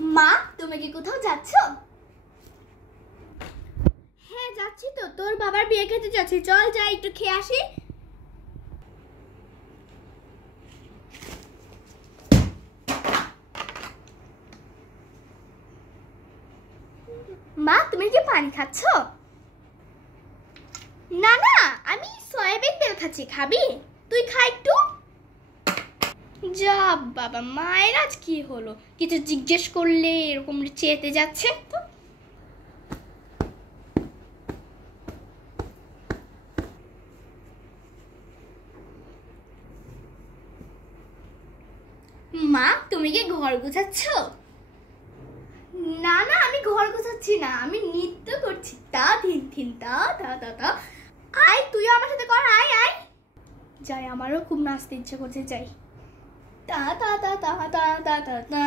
মা, তুমি কি কোথাও যাচ্ছ? হ্যাঁ যাচ্ছি তো, তোর বাবার বিয়ে খেতে যাচ্ছি, চল যাই একটু খেয়ে আসি। মা, তুমি কি পানি খাচ্ছ? না না, আমি সয়াবিন তেল খাচ্ছি, খাবি? তুই খা একটু। যা বাবা, মায়ের আজ কি হলো, কিছু জিজ্ঞেস করলে এরকম চেতে যাচ্ছে তো। মা, তুমি কি ঘর গোছাচ্ছ? না না, আমি ঘর গোছাচ্ছি না, আমি নৃত্য করছি। তা ধিন ধিন তা তা তা তা। আয়, তুইও আমার সাথে কর, আয় আয়। যাই, আমারও খুব নাচতে ইচ্ছে করছে, যাই। তা তা তা তা তা তা তা।